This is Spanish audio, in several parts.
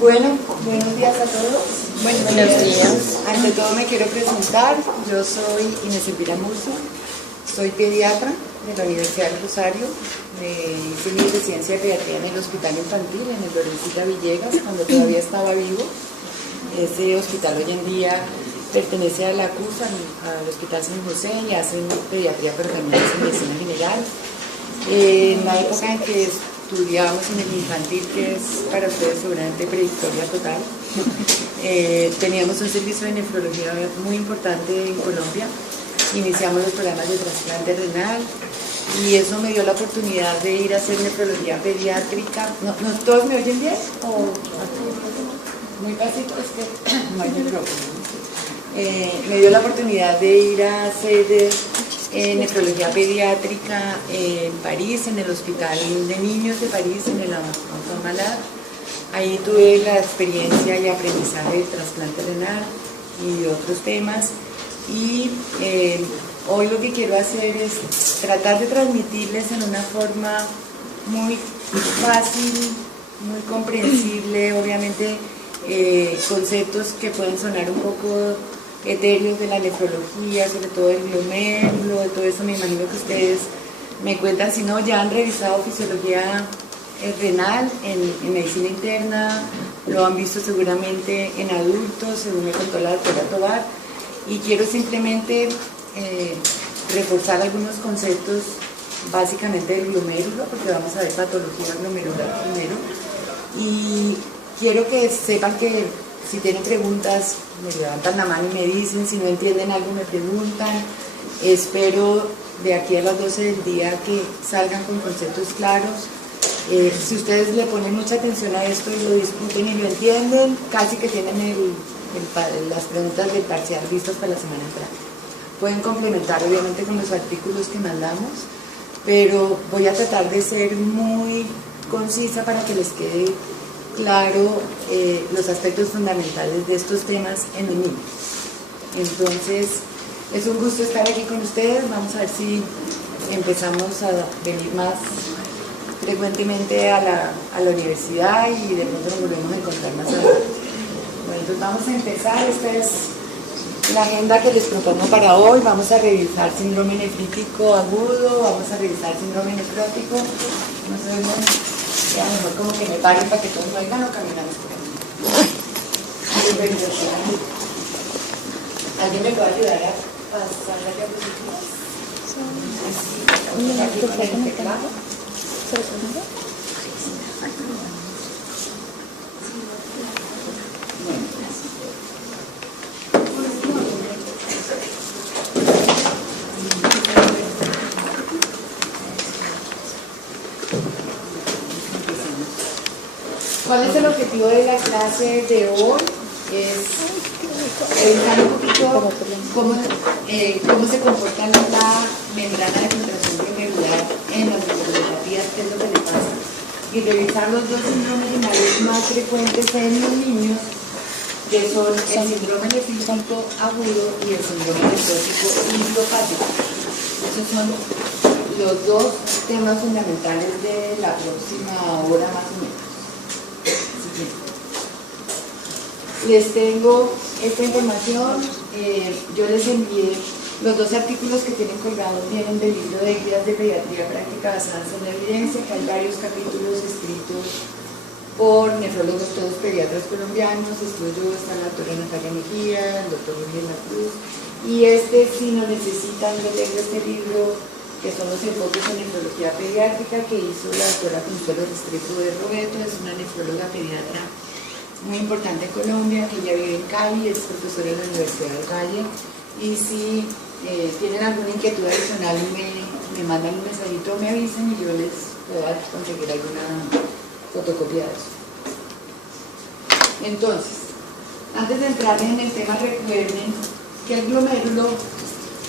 Bueno, buenos días a todos. Buenos días. Ante todo me quiero presentar. Yo soy Inés Elvira Murzo, soy pediatra de la Universidad del Rosario. Hice mi residencia de pediatría en el Hospital Infantil, en el Lorencita Villegas, cuando todavía estaba vivo. Ese hospital hoy en día pertenece a la CUS, al Hospital San José, y hacen pediatría, pero también hacen medicina general. En la época en que estudiábamos en el infantil, que es para ustedes seguramente prehistoria total, teníamos un servicio de nefrología muy importante en Colombia. Iniciamos los programas de trasplante renal y eso me dio la oportunidad de ir a hacer nefrología pediátrica. ¿No todos me oyen bien? ¿O muy pasito? Es que no hay micrófono. Me dio la oportunidad de ir a hacer nefrología pediátrica en París, en el Hospital de Niños de París, en el Enfant Malade. Ahí tuve la experiencia y aprendizaje de trasplante renal y otros temas. Y hoy lo que quiero hacer es tratar de transmitirles en una forma muy fácil, muy comprensible, obviamente conceptos que pueden sonar un poco etéreos de la nefrología, sobre todo el glomérulo, de todo eso. Me imagino que ustedes me cuentan, si no, ya han revisado fisiología renal en medicina interna, lo han visto seguramente en adultos, según me contó la doctora Tobar, y quiero simplemente reforzar algunos conceptos básicamente del glomérulo, porque vamos a ver patología glomerular primero, y quiero que sepan que si tienen preguntas, me levantan la mano y me dicen. Si no entienden algo, me preguntan. Espero de aquí a las 12 del día que salgan con conceptos claros. Si ustedes le ponen mucha atención a esto y lo discuten y lo entienden, casi que tienen las preguntas del parcial listas para la semana entrante. Pueden complementar obviamente con los artículos que mandamos, pero voy a tratar de ser muy concisa para que les quede claro los aspectos fundamentales de estos temas en los niños. Entonces, es un gusto estar aquí con ustedes. Vamos a ver si empezamos a venir más frecuentemente a la universidad y de pronto nos volvemos a encontrar más adelante. Bueno, entonces vamos a empezar. Esta es la agenda que les propongo para hoy. Vamos a revisar síndrome nefrítico agudo, vamos a revisar síndrome nefrótico. No sabemos. A lo mejor como que me paren para que todos me oigan o caminamos por aquí. ¿Alguien me puede ayudar a pasar la diapositiva? Aquí con el teclado. ¿Cuál es el objetivo de la clase de hoy? Es revisar un poquito cómo se comporta la membrana de filtración glomerular en las nefropatías, qué es lo que le pasa, y revisar los dos síndromes renales más frecuentes en los niños, que son el síndrome nefrítico agudo y el síndrome nefrótico idiopático. Esos son los dos temas fundamentales de la próxima hora más o menos. Les tengo esta información. Yo les envié los dos artículos que tienen colgados, vienen del libro de guías de pediatría práctica basadas en la evidencia, que hay varios capítulos escritos por nefrólogos, todos pediatras colombianos. Estoy yo, está la doctora Natalia Mejía, el doctor Jorge La Cruz, y si no necesitan, yo tengo este libro que son los enfoques en nefrología pediátrica, que hizo la doctora Consuelo Restrepo de Roberto. Es una nefróloga pediatra muy importante en Colombia, que ella vive en Cali, es profesora en la Universidad del Valle, y si tienen alguna inquietud adicional me mandan un mensajito, me avisen y yo les puedo conseguir alguna fotocopia de eso. Entonces, antes de entrar en el tema, recuerden que el glomérulo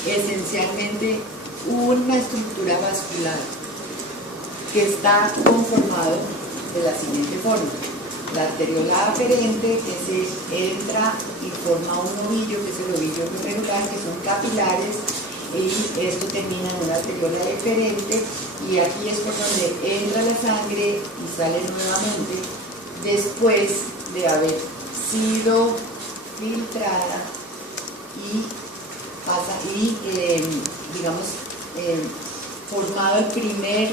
esencialmente una estructura vascular que está conformado de la siguiente forma: la arteriola aferente, que se entra y forma un ovillo, que es el ovillo glomerular, que son capilares, y esto termina en una arteriola deferente, y aquí es por donde entra la sangre y sale nuevamente después de haber sido filtrada y pasa formado el primer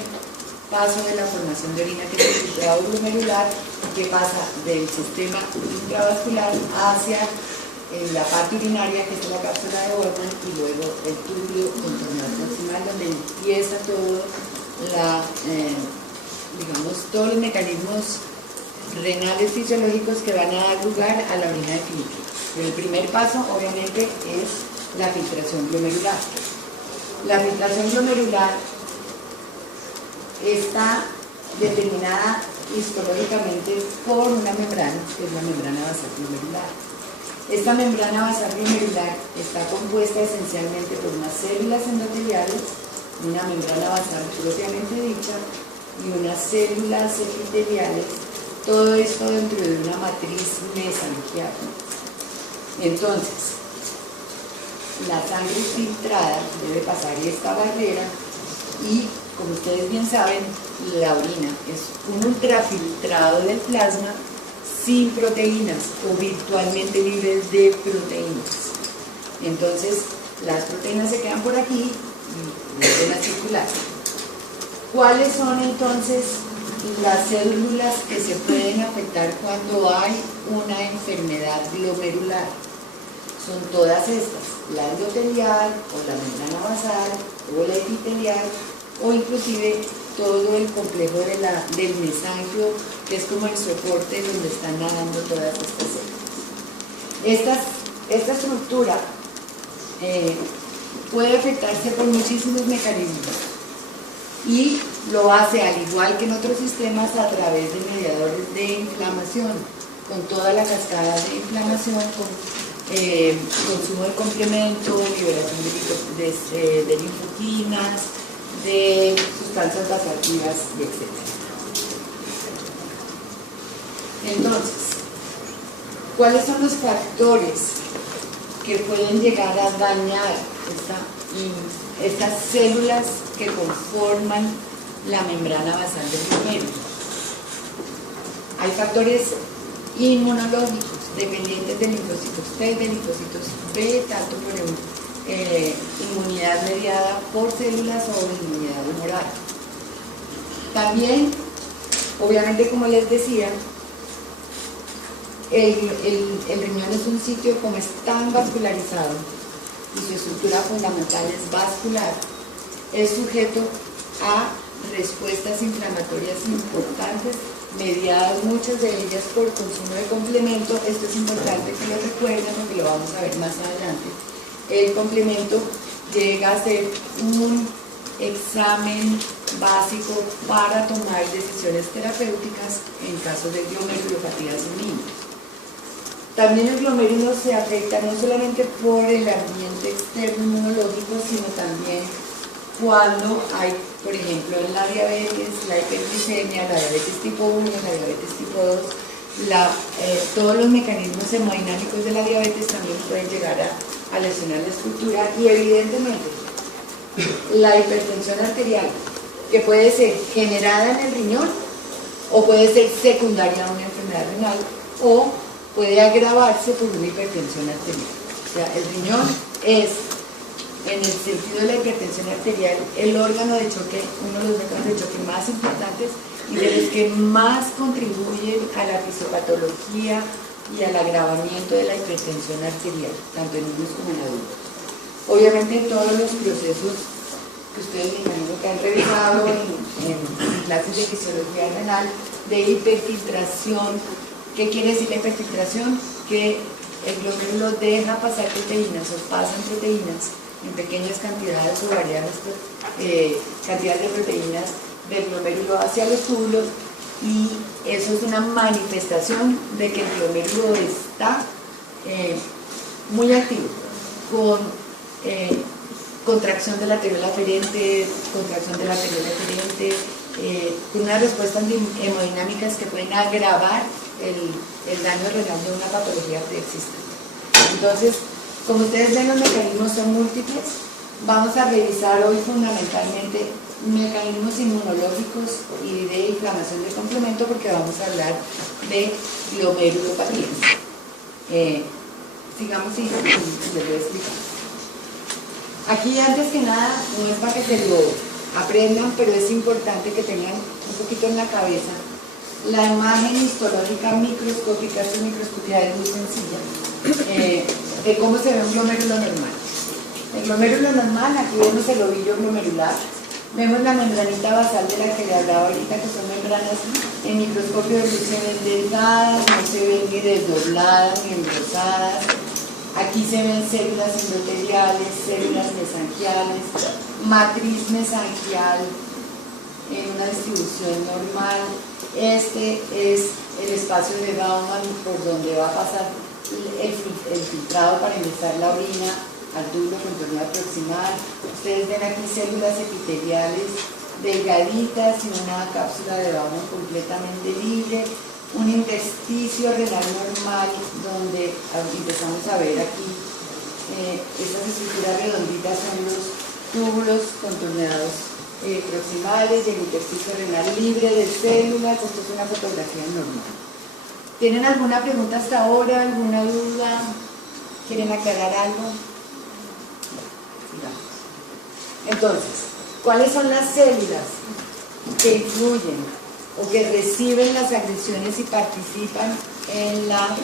paso de la formación de orina, que es el filtrado glomerular, que pasa del sistema intravascular hacia la parte urinaria, que es la cápsula de Bowman, y luego el túbulo proximal, donde empieza todo todos los mecanismos renales fisiológicos que van a dar lugar a la orina definitiva. Pero el primer paso, obviamente, es la filtración glomerular. La filtración glomerular está determinada histológicamente por una membrana, que es la membrana basal glomerular. Esta membrana basal glomerular está compuesta esencialmente por unas células endoteliales, una membrana basal propiamente dicha, y unas células epiteliales, todo esto dentro de una matriz mesangial. Entonces, la sangre filtrada debe pasar esta barrera y, como ustedes bien saben, la orina es un ultrafiltrado del plasma sin proteínas o virtualmente libres de proteínas. Entonces, las proteínas se quedan por aquí y vuelven a circular. ¿Cuáles son entonces las células que se pueden afectar cuando hay una enfermedad glomerular? Son todas estas, la endotelial o la membrana basal o la epitelial, o inclusive todo el complejo del mesangio, que es como el soporte donde están nadando todas estas células. Esta estructura puede afectarse por muchísimos mecanismos y lo hace, al igual que en otros sistemas, a través de mediadores de inflamación, con toda la cascada de inflamación, con consumo de complemento, liberación de linfoquinas, de sustancias vasoactivas y etc. Entonces, ¿cuáles son los factores que pueden llegar a dañar estas células que conforman la membrana basal del glomero? Hay factores inmunológicos dependientes de linfocitos T, de linfocitos B, tanto por inmunidad mediada por células o inmunidad humoral. También, obviamente, como les decía, el riñón es un sitio, como es tan vascularizado y su estructura fundamental es vascular, es sujeto a respuestas inflamatorias importantes, mediadas muchas de ellas por consumo de complemento. Esto es importante que lo recuerden porque lo vamos a ver más adelante. El complemento llega a ser un examen básico para tomar decisiones terapéuticas en casos de glomerulopatías en niños. También el glomérulo se afecta no solamente por el ambiente externo inmunológico, sino también cuando hay, por ejemplo, en la diabetes, la hiperglicemia, la diabetes tipo 1, la diabetes tipo 2, todos los mecanismos hemodinámicos de la diabetes también pueden llegar a lesionar la estructura, y evidentemente la hipertensión arterial, que puede ser generada en el riñón o puede ser secundaria a una enfermedad renal, o puede agravarse por una hipertensión arterial. O sea, el riñón es, en el sentido de la hipertensión arterial, el órgano de choque, uno de los órganos de choque más importantes y de los que más contribuyen a la fisiopatología y al agravamiento de la hipertensión arterial, tanto en niños como en adultos. Obviamente todos los procesos que ustedes me imagino que han revisado en clases de fisiología renal, de hiperfiltración. ¿Qué quiere decir la hiperfiltración? Que el glomérulo deja pasar proteínas o pasan proteínas en pequeñas cantidades o variadas cantidades de proteínas del glomérulo hacia los túbulos, y eso es una manifestación de que el glomérulo está muy activo, con contracción de la arteriola aferente, contracción de la arteriola eferente, con unas respuestas hemodinámicas que pueden agravar el daño renal de una patología preexistente. Entonces, como ustedes ven, los mecanismos son múltiples Vamos a revisar hoy fundamentalmente mecanismos inmunológicos y de inflamación de complemento, porque vamos a hablar de glomerulopatías. Sigamos y les voy a explicar. Aquí, antes que nada, no es para que se lo aprendan, pero es importante que tengan un poquito en la cabeza la imagen histológica microscópica. Esta microscopía es muy sencilla, de cómo se ve un glomérulo normal. El glomérulo normal, aquí vemos el ovillo glomerular, vemos la membranita basal de la que le hablaba ahorita, que son membranas en microscopio de luz se ven delgadas, no se ven ni desdobladas ni engrosadas. Aquí se ven células endoteliales, células mesangiales, matriz mesangial en una distribución normal. Este es el espacio de Bowman por donde va a pasar el filtrado para ingresar la orina al túbulo contorneado proximal. Ustedes ven aquí células epiteliales delgaditas y una cápsula de Bowman completamente libre, un intersticio renal normal donde empezamos a ver aquí estas estructuras redonditas son los túbulos contorneados proximales y el intersticio renal libre de células. Esto es una fotografía normal. ¿Tienen alguna pregunta hasta ahora? ¿Alguna duda? ¿Quieren aclarar algo? Entonces, ¿cuáles son las células que influyen o que reciben las agresiones y participan en la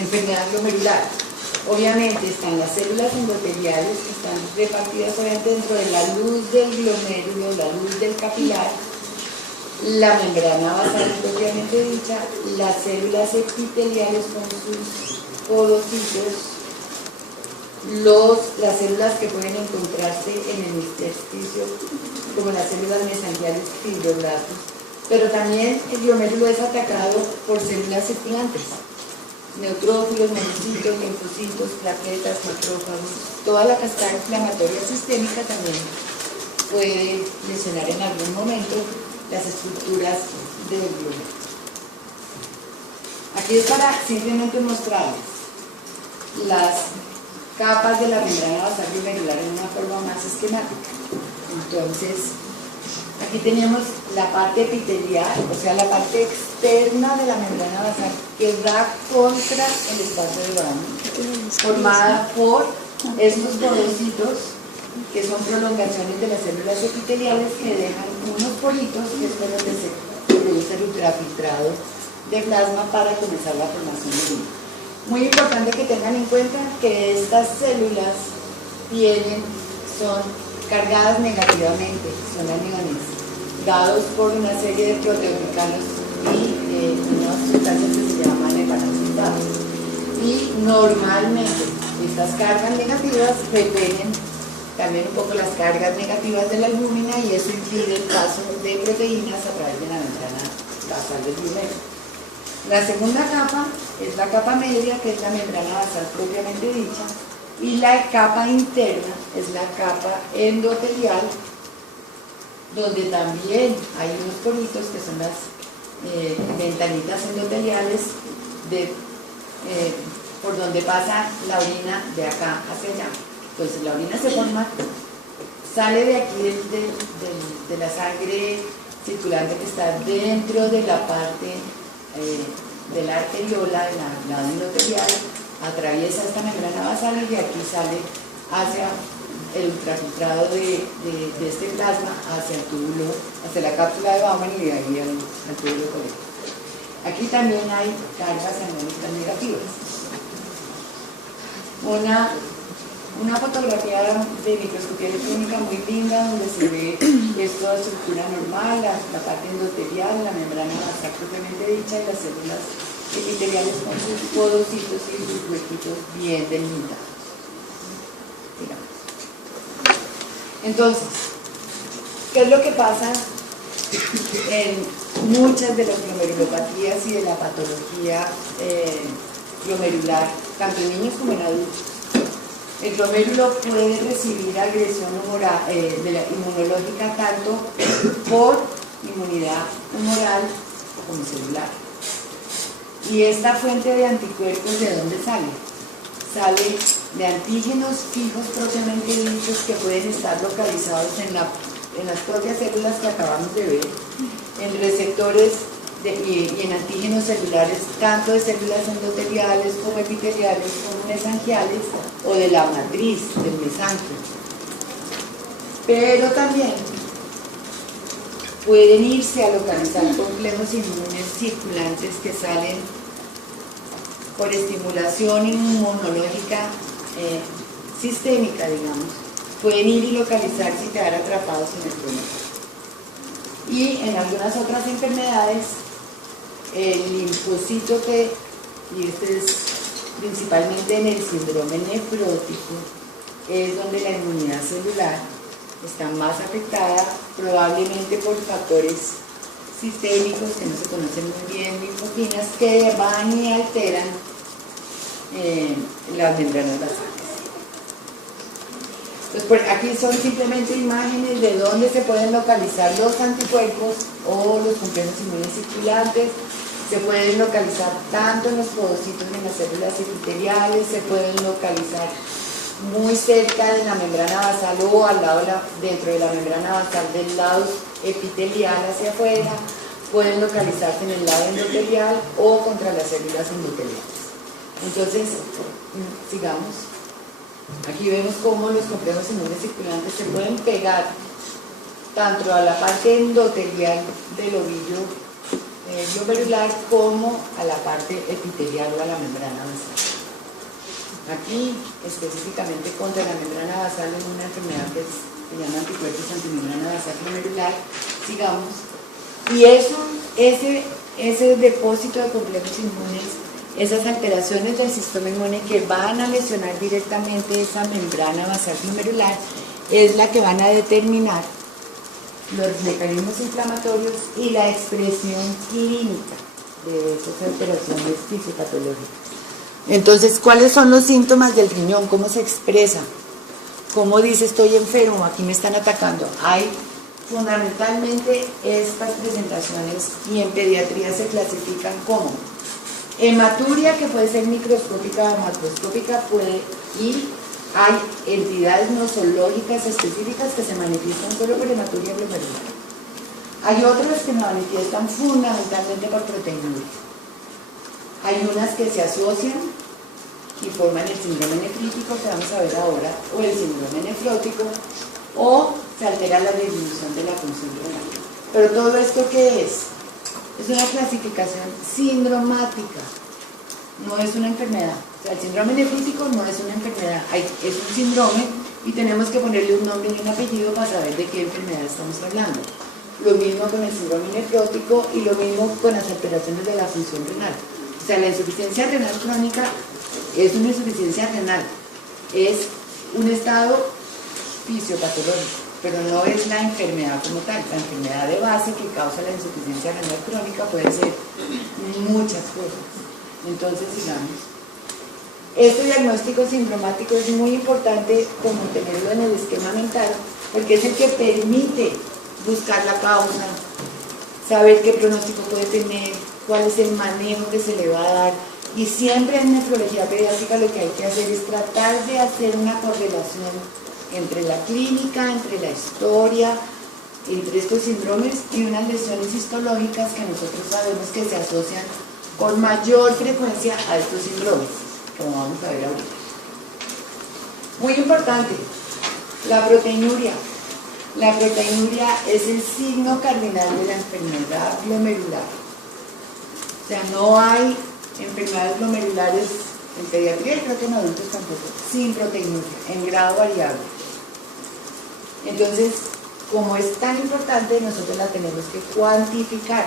enfermedad glomerular? Obviamente están las células endoteliales, que están repartidas obviamente dentro de la luz del glomérulo, la luz del capilar, la membrana basal propiamente dicha, las células epiteliales con sus podocitos, las células que pueden encontrarse en el intersticio, como las células mesangiales, fibroblastos, pero también el glomérulo es atacado por células circulantes, neutrófilos, monocitos, linfocitos, plaquetas, macrófagos. Toda la cascada inflamatoria sistémica también puede lesionar en algún momento las estructuras del glomérulo. Aquí es para simplemente mostrarles las capas de la membrana basal glomerular en una forma más esquemática. Entonces, aquí tenemos la parte epitelial, o sea, la parte externa de la membrana basal que da contra el espacio de Bowman, formada por estos podocitos que son prolongaciones de las células epiteliales que dejan unos poritos que es por donde se produce el ultrafiltrado de plasma para comenzar la formación de orina. Muy importante que tengan en cuenta que estas células son cargadas negativamente, son aniones, dados por una serie de proteoglicanos y unas sustancias que se llaman hepanocidados. Y normalmente estas cargas negativas repelen también un poco las cargas negativas de la albúmina y eso impide el paso de proteínas a través de la membrana basal del glomérulo. La segunda capa es la capa media, que es la membrana basal propiamente dicha, y la capa interna es la capa endotelial, donde también hay unos poritos que son las ventanitas endoteliales por donde pasa la orina de acá hacia allá. Entonces la orina se forma, sale de aquí de la sangre circulante que está dentro de la parte de la arteriola, del lado endotelial, atraviesa esta membrana basal y de aquí sale hacia el ultrafiltrado de este plasma hacia el túbulo, hacia la cápsula de Bowman y de ahí al túbulo colector. Aquí también hay cargas aniónicas negativas. Una fotografía de microscopía electrónica muy linda donde se ve esta estructura normal, la parte endotelial, la membrana basal propiamente dicha y las células epiteliales con sus podocitos y sus huequitos bien delimitados. Entonces, ¿qué es lo que pasa en muchas de las glomerulopatías y de la patología glomerular, tanto en niños como en adultos? El glomérulo puede recibir agresión inmunológica tanto por inmunidad humoral como celular. ¿Y esta fuente de anticuerpos de dónde sale? sale de antígenos fijos propiamente dichos que pueden estar localizados en las propias células que acabamos de ver, en receptores y en antígenos celulares, tanto de células endoteliales como epiteliales, como mesangiales, o de la matriz del mesanquio. Pero también pueden irse a localizar complejos inmunes circulantes que salen por estimulación inmunológica sistémica, digamos. Pueden ir y localizarse y quedar atrapados en el tumor. Y en algunas otras enfermedades, el linfocito T, y este es principalmente en el síndrome nefrótico, es donde la inmunidad celular está más afectada, probablemente por factores sistémicos que no se conocen muy bien, linfoquinas, que van y alteran las membranas basales. Entonces, aquí son simplemente imágenes de dónde se pueden localizar los anticuerpos o los complejos inmunes circulantes. Se pueden localizar tanto en los podocitos de las células epiteliales, se pueden localizar muy cerca de la membrana basal o al lado dentro de la membrana basal del lado epitelial hacia afuera, pueden localizarse en el lado endotelial o contra las células endoteliales. Entonces, sigamos. Aquí vemos cómo los complejos inmunes circulantes se pueden pegar tanto a la parte endotelial del ovillo glomerular como a la parte epitelial o a la membrana basal. Aquí, específicamente contra la membrana basal, en una enfermedad que se llama anticuerpos antimembrana basal glomerular, sigamos. Y ese depósito de complejos inmunes, esas alteraciones del sistema inmune que van a lesionar directamente esa membrana basal glomerular, es la que van a determinar los mecanismos inflamatorios y la expresión clínica de esas alteraciones fisiopatológicas. Entonces, ¿cuáles son los síntomas del riñón? ¿Cómo se expresa? ¿Cómo dice estoy enfermo? Aquí me están atacando. Hay fundamentalmente estas presentaciones y en pediatría se clasifican como hematuria, que puede ser microscópica o macroscópica, y hay entidades nosológicas específicas que se manifiestan solo por hematuria glomerular. Hay otras que se manifiestan fundamentalmente por proteinuria. Hay unas que se asocian y forman el síndrome nefrítico, que vamos a ver ahora, o el síndrome nefrótico, o se altera la disminución de la función renal. Pero todo esto, ¿qué es? Es una clasificación sindromática, no es una enfermedad. O sea, el síndrome nefrítico no es una enfermedad, es un síndrome y tenemos que ponerle un nombre y un apellido para saber de qué enfermedad estamos hablando. Lo mismo con el síndrome nefrótico y lo mismo con las alteraciones de la función renal. O sea, la insuficiencia renal crónica es una insuficiencia renal, es un estado fisiopatológico, pero no es la enfermedad como tal. La enfermedad de base que causa la insuficiencia renal crónica puede ser muchas cosas. Entonces, sigamos. Este diagnóstico sindromático es muy importante como tenerlo en el esquema mental, porque es el que permite buscar la causa, saber qué pronóstico puede tener, cuál es el manejo que se le va a dar. Y siempre en nefrología pediátrica lo que hay que hacer es tratar de hacer una correlación entre la clínica, entre la historia, entre estos síndromes y unas lesiones histológicas que nosotros sabemos que se asocian con mayor frecuencia a estos síndromes, como vamos a ver ahorita. Muy importante, la proteinuria. La proteinuria es el signo cardinal de la enfermedad glomerular. O sea, no hay enfermedades glomerulares en pediatría y creo que en adultos tampoco, sin proteinuria, en grado variable. Entonces, como es tan importante, nosotros la tenemos que cuantificar.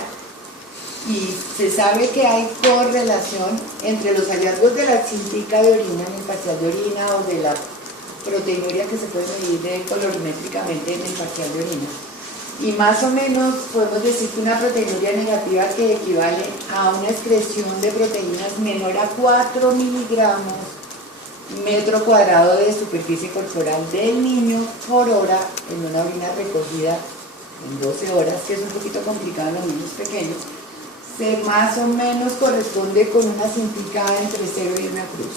Y se sabe que hay correlación entre los hallazgos de la cintica de orina en el parcial de orina o de la proteinuria que se puede medir colorimétricamente en el parcial de orina. Y más o menos podemos decir que una proteinuria negativa que equivale a una excreción de proteínas menor a 4 miligramos metro cuadrado de superficie corporal del niño por hora en una orina recogida en 12 horas, que es un poquito complicado en los niños pequeños, se más o menos corresponde con una cintica entre 0 y una cruz.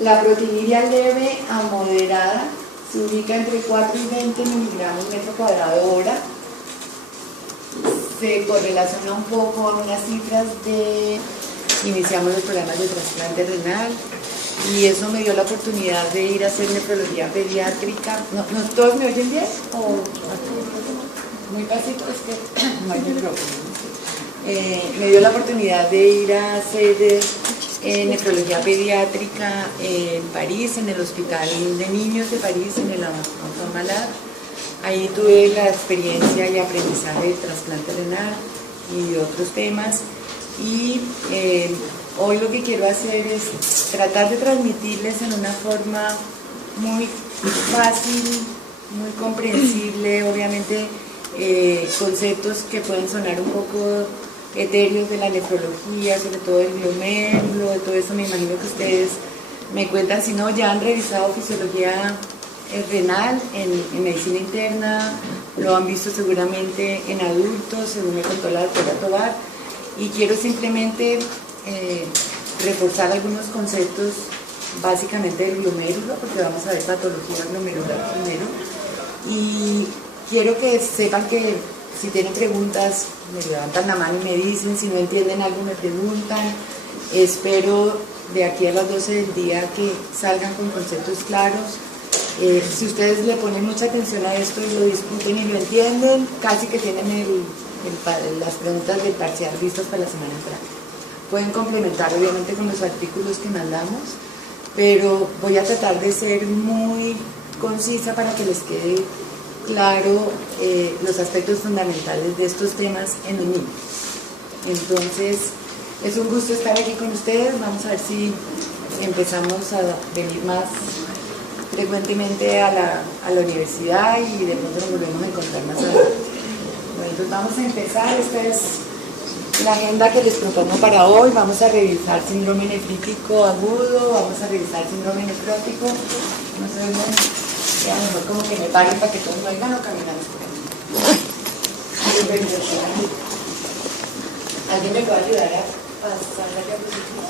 La proteinuria leve a moderada se ubica entre 4 y 20 miligramos metro cuadrado hora. Se correlaciona un poco a unas cifras de iniciamos los programas de trasplante renal y eso me dio la oportunidad de ir a hacer nefrología pediátrica. ¿No todos me oyen bien? ¿O muy pasito? Es que no hay micrófono. Me dio la oportunidad de ir a hacer nefrología pediátrica en París, en el Hospital de Niños de París, en el Enfant Malade. Ahí tuve la experiencia y aprendizaje de trasplante renal y otros temas. Y hoy lo que quiero hacer es tratar de transmitirles en una forma muy fácil, muy comprensible, obviamente conceptos que pueden sonar un poco etéreos de la nefrología, sobre todo el glomérulo, de todo eso. Me imagino que ustedes me cuentan, si no, ya han revisado fisiología renal en medicina interna, lo han visto seguramente en adultos, según me contó la doctora Tobar, y quiero simplemente reforzar algunos conceptos básicamente del glomérulo, porque vamos a ver patología glomerular primero, y quiero que sepan que si tienen preguntas me levantan la mano y me dicen, si no entienden algo me preguntan. Espero de aquí a las 12 del día que salgan con conceptos claros. Si ustedes le ponen mucha atención a esto y lo discuten y lo entienden, casi que tienen las preguntas del parcial listas para la semana entrante. Pueden complementar obviamente con los artículos que mandamos, pero voy a tratar de ser muy concisa para que les quede claro los aspectos fundamentales de estos temas en los niños. Entonces, es un gusto estar aquí con ustedes. Vamos a ver si empezamos a venir más frecuentemente a la universidad y de pronto nos volvemos a encontrar más adelante. Bueno, entonces vamos a empezar. Esta es la agenda que les propongo para hoy. Vamos a revisar síndrome nefrítico agudo, vamos a revisar síndrome nefrótico. No sé, a lo mejor como que me paren para que todos me oigan o caminamos por aquí. ¿Alguien me puede ayudar a pasar la diapositiva?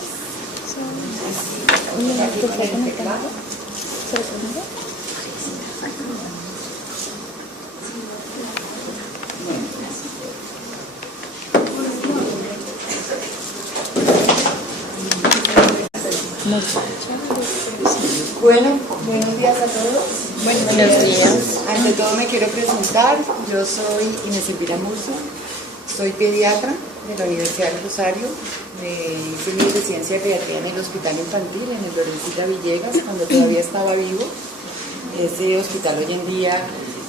Bueno, buenos días a todos. Buenos días. Ante todo me quiero presentar. Yo soy Inés Elvira Musso, soy pediatra de la Universidad del Rosario. Hice mi residencia de pediatría en el Hospital Infantil, en el Lorencita Villegas, cuando todavía estaba vivo. Ese hospital hoy en día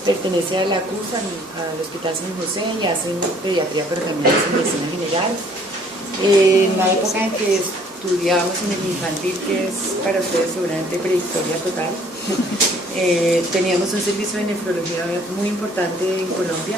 pertenece a la CUS, al Hospital San José, y hacen pediatría, pero también hacen medicina general. En la época en que estudiábamos en el infantil, que es para ustedes seguramente prehistoria total, teníamos un servicio de nefrología muy importante en Colombia.